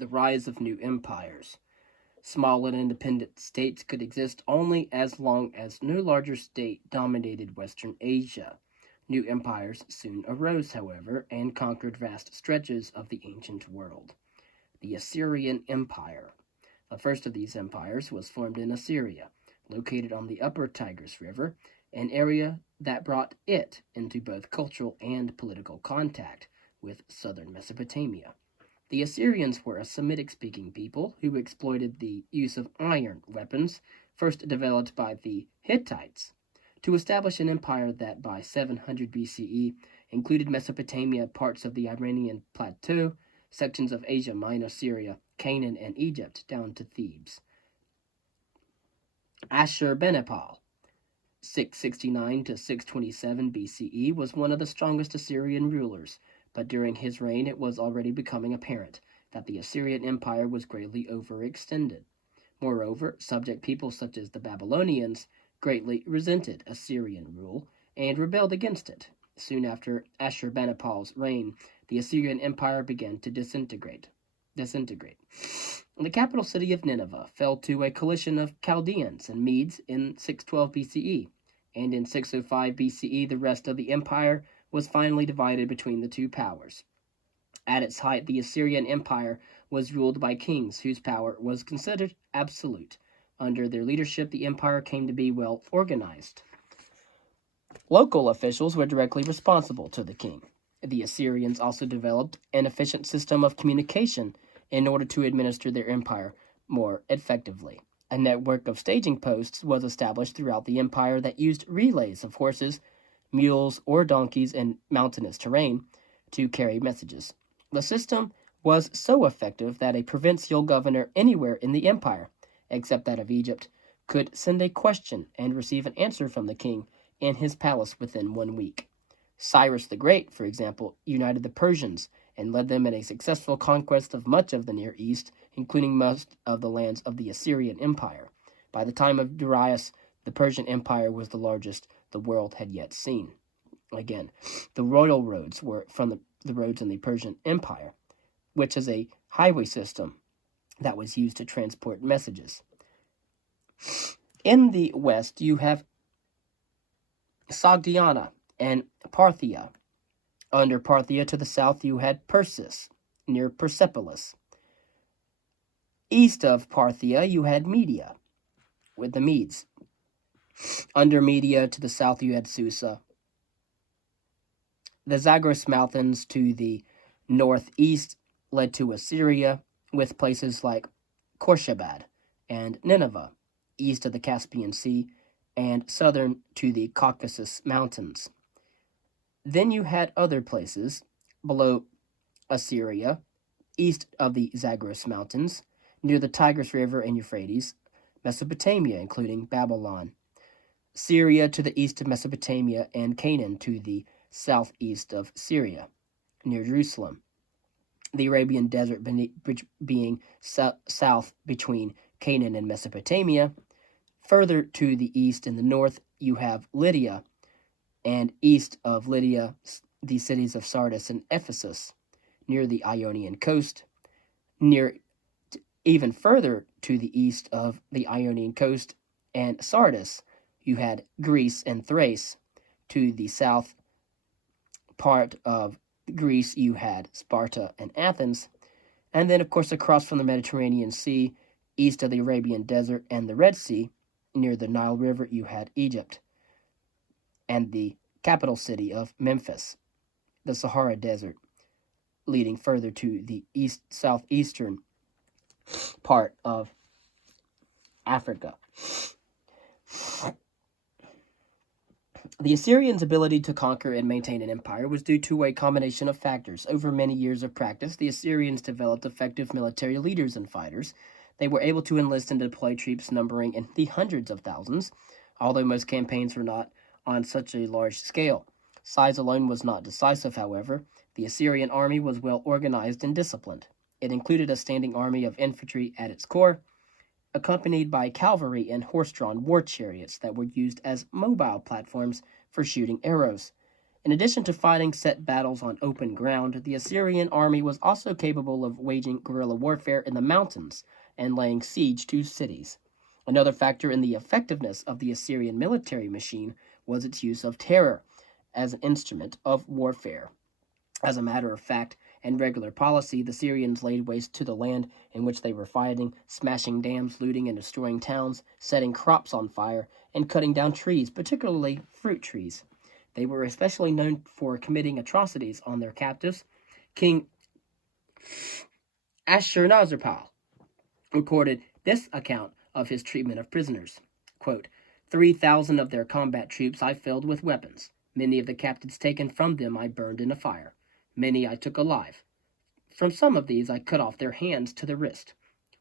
The rise of new empires. Small and independent states could exist only as long as no larger state dominated Western Asia. New empires soon arose, however, and conquered vast stretches of the ancient world. The Assyrian Empire. The first of these empires was formed in Assyria, located on the upper Tigris River, an area that brought it into both cultural and political contact with southern Mesopotamia. The Assyrians were a Semitic speaking people who exploited the use of iron weapons, first developed by the Hittites, to establish an empire that by 700 BCE included Mesopotamia, parts of the Iranian plateau, sections of Asia Minor, Syria, Canaan, and Egypt, down to Thebes. Ashurbanipal, 669 to 627 BCE, was one of the strongest Assyrian rulers, but during his reign it was already becoming apparent that the Assyrian Empire was greatly overextended. Moreover, subject peoples such as the Babylonians greatly resented Assyrian rule and rebelled against it. Soon after Ashurbanipal's reign, the Assyrian Empire began to disintegrate. The capital city of Nineveh fell to a coalition of Chaldeans and Medes in 612 BCE, and in 605 BCE the rest of the empire was finally divided between the two powers. At its height, the Assyrian Empire was ruled by kings whose power was considered absolute. Under their leadership, the empire came to be well organized. Local officials were directly responsible to the king. The Assyrians also developed an efficient system of communication in order to administer their empire more effectively. A network of staging posts was established throughout the empire that used relays of horses, mules, or donkeys in mountainous terrain to carry messages. The system was so effective that a provincial governor anywhere in the empire, except that of Egypt, could send a question and receive an answer from the king in his palace within 1 week. Cyrus the Great, for example, united the Persians and led them in a successful conquest of much of the Near East, including most of the lands of the Assyrian Empire. By the time of Darius, the Persian Empire was the largest the world had yet seen. Again, the royal roads were from the roads in the Persian Empire, which is a highway system that was used to transport messages. In the west, you have Sogdiana and Parthia. Under Parthia to the south, you had Persis, near Persepolis. East of Parthia, you had Media, with the Medes. Under Media to the south, you had Susa. The Zagros Mountains to the northeast led to Assyria, with places like Khorshabad and Nineveh, east of the Caspian Sea, and southern to the Caucasus Mountains. Then you had other places below Assyria, east of the Zagros Mountains, near the Tigris River and Euphrates, Mesopotamia, including Babylon, Syria to the east of Mesopotamia, and Canaan to the southeast of Syria, near Jerusalem. The Arabian Desert being south between Canaan and Mesopotamia. Further to the east in the north, you have Lydia, and east of Lydia, the cities of Sardis and Ephesus, near the Ionian coast. Even further to the east of the Ionian coast and Sardis, you had Greece and Thrace. To the south part of Greece, you had Sparta and Athens. And then, of course, across from the Mediterranean Sea, east of the Arabian Desert and the Red Sea, near the Nile River, you had Egypt and the capital city of Memphis, the Sahara Desert, leading further to the southeastern part of Africa. The Assyrians' ability to conquer and maintain an empire was due to a combination of factors. Over many years of practice, the Assyrians developed effective military leaders and fighters. They were able to enlist and deploy troops numbering in the hundreds of thousands, although most campaigns were not on such a large scale. Size alone was not decisive, however. The Assyrian army was well organized and disciplined. It included a standing army of infantry at its core, accompanied by cavalry and horse-drawn war chariots that were used as mobile platforms for shooting arrows. In addition to fighting set battles on open ground, the Assyrian army was also capable of waging guerrilla warfare in the mountains and laying siege to cities. Another factor in the effectiveness of the Assyrian military machine was its use of terror as an instrument of warfare. As a matter of fact and regular policy, the Syrians laid waste to the land in which they were fighting, smashing dams, looting and destroying towns, setting crops on fire, and cutting down trees, particularly fruit trees. They were especially known for committing atrocities on their captives. King Ashurnazirpal recorded this account of his treatment of prisoners. Quote, 3,000 of their combat troops I filled with weapons. Many of the captives taken from them I burned in a fire. Many I took alive. From some of these I cut off their hands to the wrist,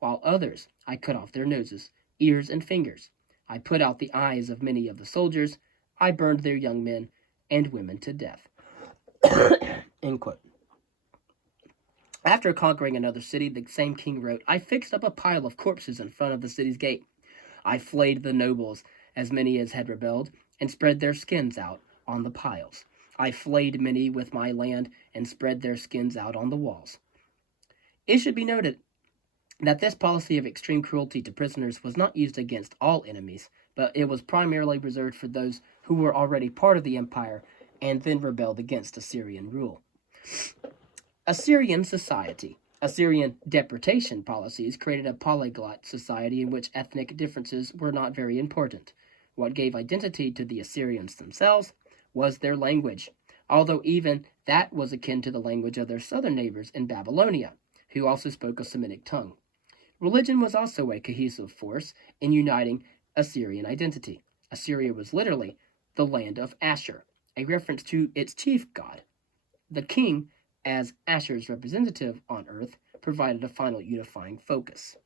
while others I cut off their noses, ears, and fingers. I put out the eyes of many of the soldiers. I burned their young men and women to death. End quote. After conquering another city, the same king wrote, I fixed up a pile of corpses in front of the city's gate. I flayed the nobles, as many as had rebelled, and spread their skins out on the piles. I flayed many with my land and spread their skins out on the walls. It should be noted that this policy of extreme cruelty to prisoners was not used against all enemies, but it was primarily reserved for those who were already part of the empire and then rebelled against Assyrian rule. Assyrian society. Assyrian deportation policies created a polyglot society in which ethnic differences were not very important. What gave identity to the Assyrians themselves was their language, although even that was akin to the language of their southern neighbors in Babylonia, who also spoke a Semitic tongue. Religion was also a cohesive force in uniting Assyrian identity. Assyria was literally the land of Ashur, a reference to its chief god. The king, as Ashur's representative on earth, provided a final unifying focus.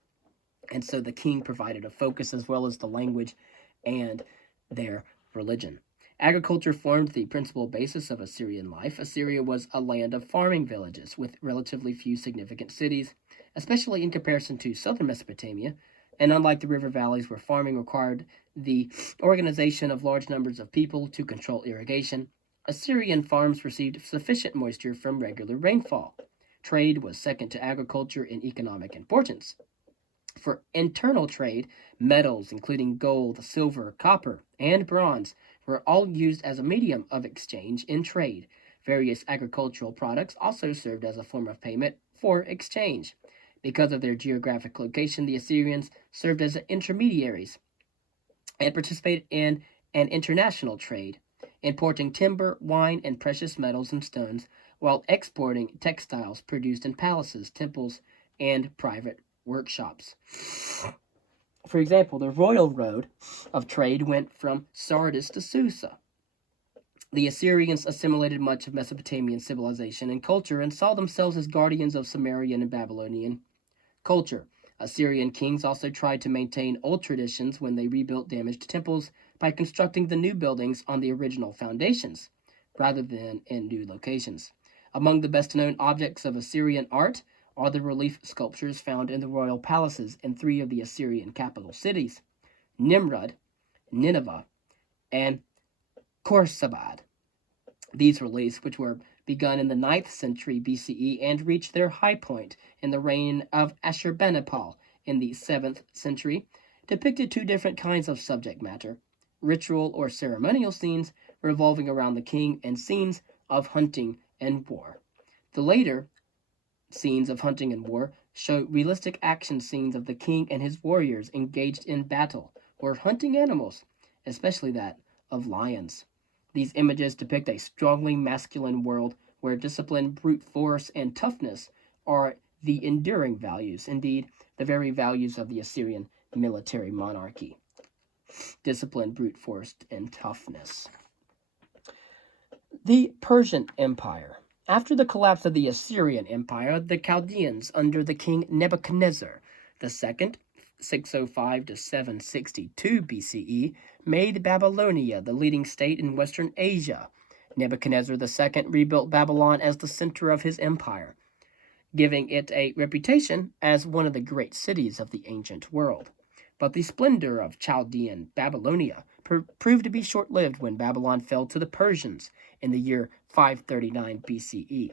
And so the king provided a focus as well as the language and their religion. Agriculture formed the principal basis of Assyrian life. Assyria was a land of farming villages with relatively few significant cities, especially in comparison to southern Mesopotamia, and unlike the river valleys where farming required the organization of large numbers of people to control irrigation, Assyrian farms received sufficient moisture from regular rainfall. Trade was second to agriculture in economic importance. For internal trade, metals including gold, silver, copper, and bronze were all used as a medium of exchange in trade. Various agricultural products also served as a form of payment for exchange. Because of their geographic location, the Assyrians served as intermediaries and participated in an international trade, importing timber, wine, and precious metals and stones, while exporting textiles produced in palaces, temples, and private workshops. For example, the royal road of trade went from Sardis to Susa. The Assyrians assimilated much of Mesopotamian civilization and culture and saw themselves as guardians of Sumerian and Babylonian culture. Assyrian kings also tried to maintain old traditions when they rebuilt damaged temples by constructing the new buildings on the original foundations, rather than in new locations. Among the best-known objects of Assyrian art are the relief sculptures found in the royal palaces in 3 of the Assyrian capital cities, Nimrud, Nineveh, and Khorsabad. These reliefs, which were begun in the 9th century BCE and reached their high point in the reign of Ashurbanipal in the 7th century, depicted 2 different kinds of subject matter, ritual or ceremonial scenes revolving around the king and scenes of hunting and war. The later scenes of hunting and war show realistic action scenes of the king and his warriors engaged in battle or hunting animals, especially that of lions. These images depict a strongly masculine world where discipline, brute force, and toughness are the enduring values, indeed, the very values of the Assyrian military monarchy. Discipline, brute force, and toughness. The Persian Empire. After the collapse of the Assyrian Empire, the Chaldeans under the king Nebuchadnezzar II, 605 to 762 BCE, made Babylonia the leading state in Western Asia. Nebuchadnezzar II rebuilt Babylon as the center of his empire, giving it a reputation as one of the great cities of the ancient world. But the splendor of Chaldean Babylonia proved to be short-lived when Babylon fell to the Persians in the year 539 BCE.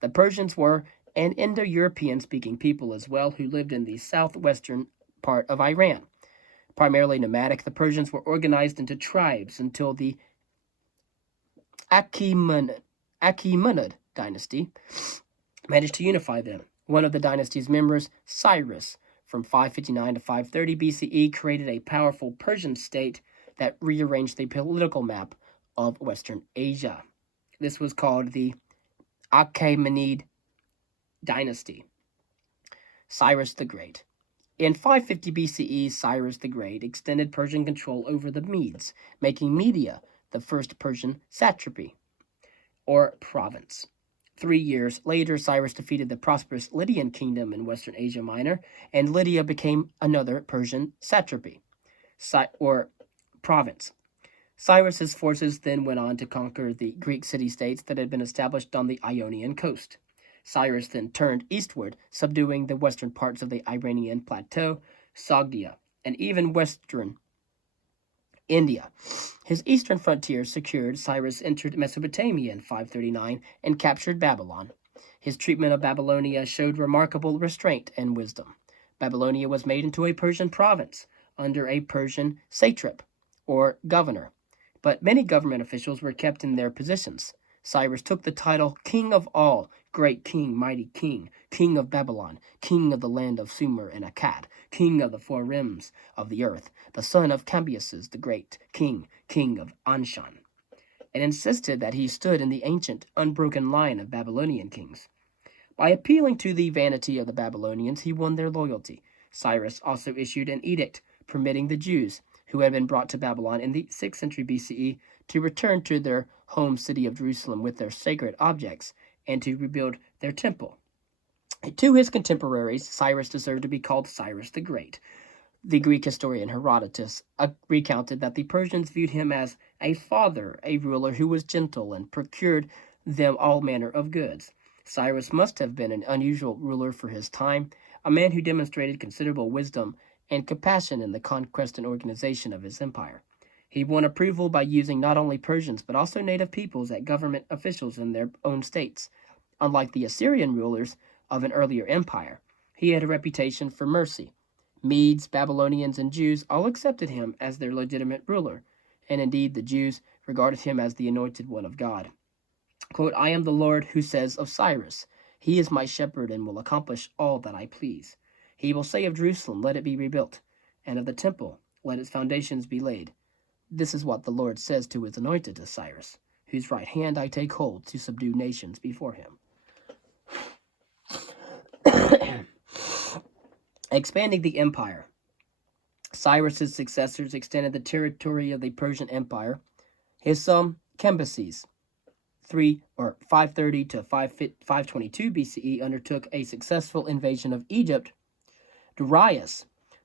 The Persians were an Indo-European speaking people as well who lived in the southwestern part of Iran. Primarily nomadic, the Persians were organized into tribes until the Achaemenid dynasty managed to unify them. One of the dynasty's members, Cyrus, from 559 to 530 BCE, created a powerful Persian state that rearranged the political map of Western Asia. This was called the Achaemenid dynasty. Cyrus the Great. In 550 BCE, Cyrus the Great extended Persian control over the Medes, making Media the first Persian satrapy, or province. 3 years later, Cyrus defeated the prosperous Lydian kingdom in Western Asia Minor, and Lydia became another Persian satrapy, or province. Cyrus's forces then went on to conquer the Greek city-states that had been established on the Ionian coast. Cyrus then turned eastward, subduing the western parts of the Iranian plateau, Sogdia, and even western India. His eastern frontiers secured, Cyrus entered Mesopotamia in 539 and captured Babylon. His treatment of Babylonia showed remarkable restraint and wisdom. Babylonia was made into a Persian province under a Persian satrap, or governor, but many government officials were kept in their positions. Cyrus took the title King of all, great king, mighty king, king of Babylon, king of the land of Sumer and Akkad, king of the four rims of the earth, the son of Cambyses the great, king, king of Anshan, and insisted that he stood in the ancient, unbroken line of Babylonian kings. By appealing to the vanity of the Babylonians, he won their loyalty. Cyrus also issued an edict permitting the Jews, who had been brought to Babylon in the 6th century BCE, to return to their home city of Jerusalem with their sacred objects and to rebuild their temple. To his contemporaries, Cyrus deserved to be called Cyrus the Great. The Greek historian Herodotus recounted that the Persians viewed him as a father, a ruler who was gentle and procured them all manner of goods. Cyrus must have been an unusual ruler for his time, a man who demonstrated considerable wisdom and compassion in the conquest and organization of his empire. He won approval by using not only Persians but also native peoples as government officials in their own states. Unlike the Assyrian rulers of an earlier empire, he had a reputation for mercy. Medes, Babylonians, and Jews all accepted him as their legitimate ruler, and indeed the Jews regarded him as the anointed one of God. Quote, I am the Lord who says of Cyrus, he is my shepherd and will accomplish all that I please. He will say of Jerusalem, let it be rebuilt, and of the temple, let its foundations be laid. This is what the Lord says to his anointed, to Cyrus, whose right hand I take hold to subdue nations before him. Expanding the empire. Cyrus's successors extended the territory of the Persian Empire. His son Cambyses, 530 to 522 BCE, undertook a successful invasion of Egypt. Darius,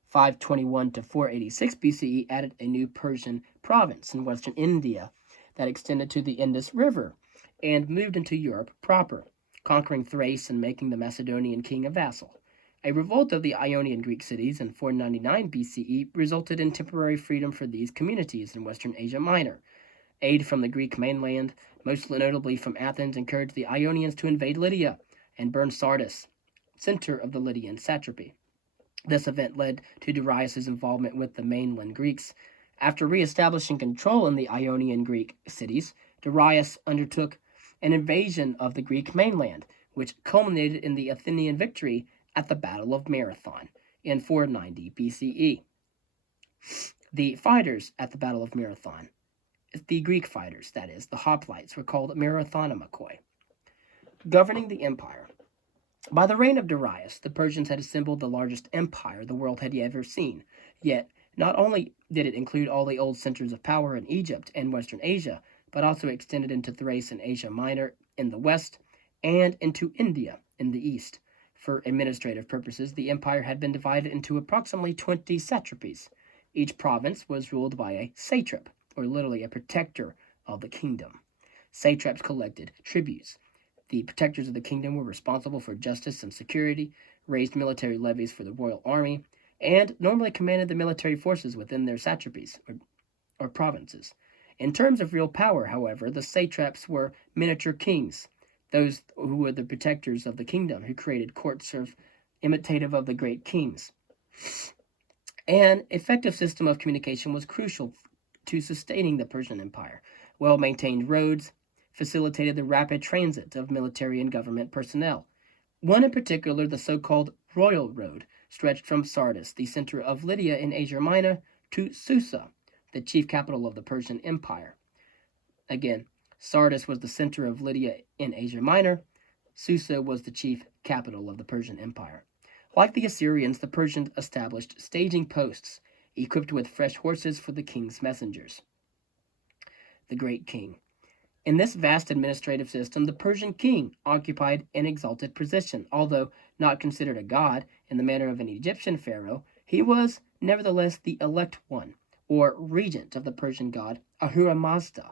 521 to 486 BCE, added a new Persian province in western India that extended to the Indus River and moved into Europe proper, conquering Thrace and making the Macedonian king a vassal. A revolt of the Ionian Greek cities in 499 BCE resulted in temporary freedom for these communities in Western Asia Minor. Aid from the Greek mainland, most notably from Athens, encouraged the Ionians to invade Lydia and burn Sardis, center of the Lydian satrapy. This event led to Darius's involvement with the mainland Greeks. After re-establishing control in the Ionian Greek cities, Darius undertook an invasion of the Greek mainland, which culminated in the Athenian victory at the Battle of Marathon in 490 BCE. The fighters at the Battle of Marathon, the Greek fighters, that is, the hoplites, were called Marathonomachoi. Governing the empire. By the reign of Darius, the Persians had assembled the largest empire the world had ever seen. Yet, not only did it include all the old centers of power in Egypt and Western Asia, but also extended into Thrace and Asia Minor in the west and into India in the east. For administrative purposes, the empire had been divided into approximately 20 satrapies. Each province was ruled by a satrap, or literally a protector of the kingdom. Satraps collected tributes. The protectors of the kingdom were responsible for justice and security, raised military levies for the royal army, and normally commanded the military forces within their satrapies, or or provinces. In terms of real power, however, the satraps were miniature kings, those who were the protectors of the kingdom, who created courts imitative of the great kings. An effective system of communication was crucial to sustaining the Persian Empire. Well-maintained roads facilitated the rapid transit of military and government personnel. One in particular, the so-called Royal Road, stretched from Sardis, the center of Lydia in Asia Minor, to Susa, the chief capital of the Persian Empire. Again, Sardis was the center of Lydia in Asia Minor. Susa was the chief capital of the Persian Empire. Like the Assyrians, the Persians established staging posts equipped with fresh horses for the king's messengers. The Great King. In this vast administrative system, the Persian king occupied an exalted position. Although not considered a god in the manner of an Egyptian pharaoh, he was nevertheless the elect one, or regent of the Persian god Ahura Mazda.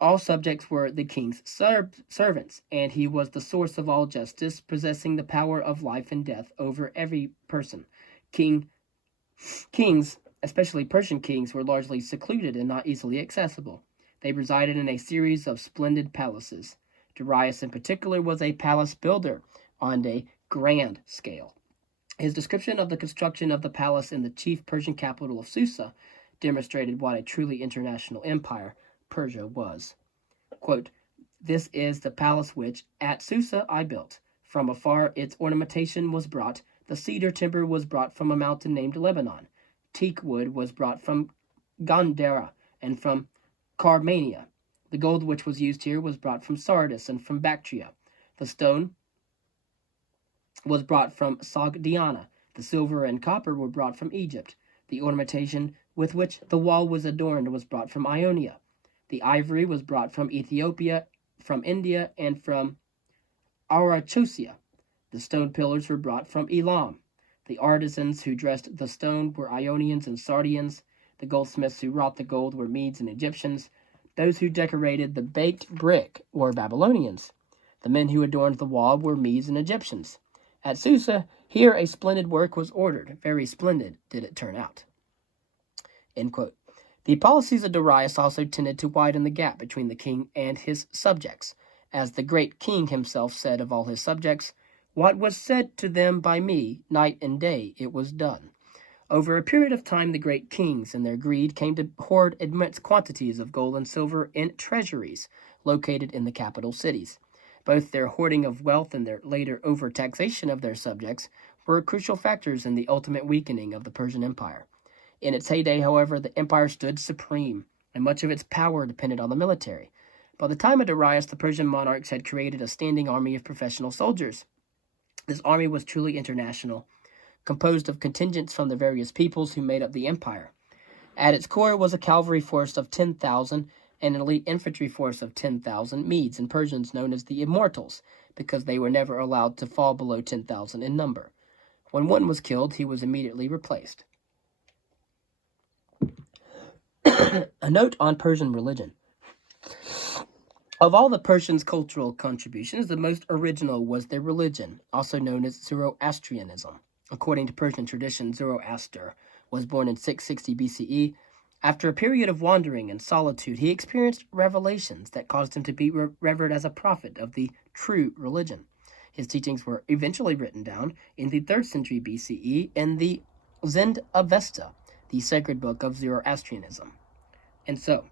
All subjects were the king's servants, and he was the source of all justice, possessing the power of life and death over every person. Kings, especially Persian kings, were largely secluded and not easily accessible. They resided in a series of splendid palaces. Darius, in particular, was a palace builder on a grand scale. His description of the construction of the palace in the chief Persian capital of Susa demonstrated what a truly international empire Persia was. Quote, "This is the palace which, at Susa, I built. From afar its ornamentation was brought. The cedar timber was brought from a mountain named Lebanon. Teak wood was brought from Gandhara and from Carmania. The gold which was used here was brought from Sardis and from Bactria. The stone was brought from Sogdiana. The silver and copper were brought from Egypt. The ornamentation with which the wall was adorned was brought from Ionia. The ivory was brought from Ethiopia, from India, and from Arachosia. The stone pillars were brought from Elam. The artisans who dressed the stone were Ionians and Sardians. The goldsmiths who wrought the gold were Medes and Egyptians. Those who decorated the baked brick were Babylonians. The men who adorned the wall were Medes and Egyptians. At Susa, here a splendid work was ordered. Very splendid did it turn out." End quote. The policies of Darius also tended to widen the gap between the king and his subjects. As the great king himself said of all his subjects, "What was said to them by me, night and day, it was done." Over a period of time, the great kings, in their greed, came to hoard immense quantities of gold and silver in treasuries located in the capital cities. Both their hoarding of wealth and their later overtaxation of their subjects were crucial factors in the ultimate weakening of the Persian Empire. In its heyday, however, the empire stood supreme, and much of its power depended on the military. By the time of Darius, the Persian monarchs had created a standing army of professional soldiers. This army was truly international, composed of contingents from the various peoples who made up the empire. At its core was a cavalry force of 10,000 and an elite infantry force of 10,000 Medes and Persians known as the Immortals, because they were never allowed to fall below 10,000 in number. When one was killed, he was immediately replaced. A note on Persian religion. Of all the Persians' cultural contributions, the most original was their religion, also known as Zoroastrianism. According to Persian tradition, Zoroaster was born in 660 BCE. After a period of wandering and solitude, he experienced revelations that caused him to be revered as a prophet of the true religion. His teachings were eventually written down in the 3rd century BCE in the Zend-Avesta, the sacred book of Zoroastrianism. And so,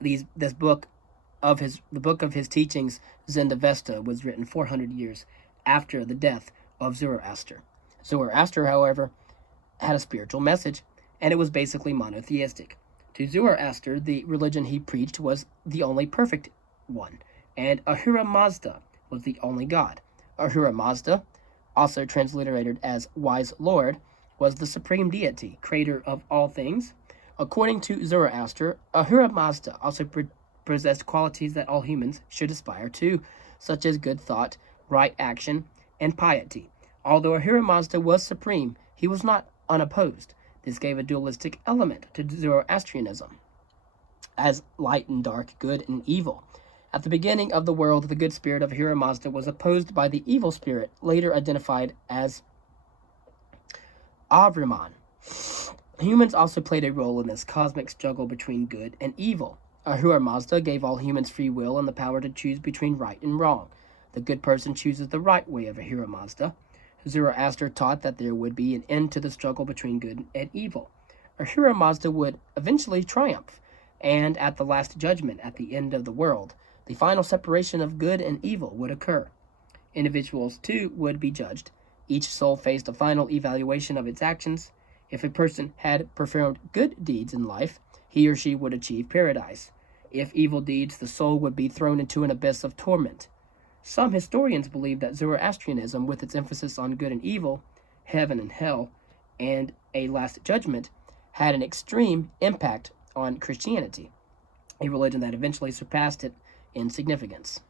the book of his teachings, Zend-Avesta, was written 400 years after the death of Zoroaster. Zoroaster, however, had a spiritual message, and it was basically monotheistic. To Zoroaster, the religion he preached was the only perfect one, and Ahura Mazda was the only god. Ahura Mazda, also transliterated as Wise Lord, was the supreme deity, creator of all things. According to Zoroaster, Ahura Mazda also possessed qualities that all humans should aspire to, such as good thought, right action, and piety. Although Ahura Mazda was supreme, he was not unopposed. This gave a dualistic element to Zoroastrianism, as light and dark, good and evil. At the beginning of the world, the good spirit of Ahura Mazda was opposed by the evil spirit, later identified as Ahriman. Humans also played a role in this cosmic struggle between good and evil. Ahura Mazda gave all humans free will and the power to choose between right and wrong. The good person chooses the right way of Ahura Mazda. Zoroaster taught that there would be an end to the struggle between good and evil. Ahura Mazda would eventually triumph, and at the last judgment, at the end of the world, the final separation of good and evil would occur. Individuals, too, would be judged. Each soul faced a final evaluation of its actions. If a person had performed good deeds in life, he or she would achieve paradise. If evil deeds, the soul would be thrown into an abyss of torment. Some historians believe that Zoroastrianism, with its emphasis on good and evil, heaven and hell, and a last judgment, had an extreme impact on Christianity, a religion that eventually surpassed it in significance.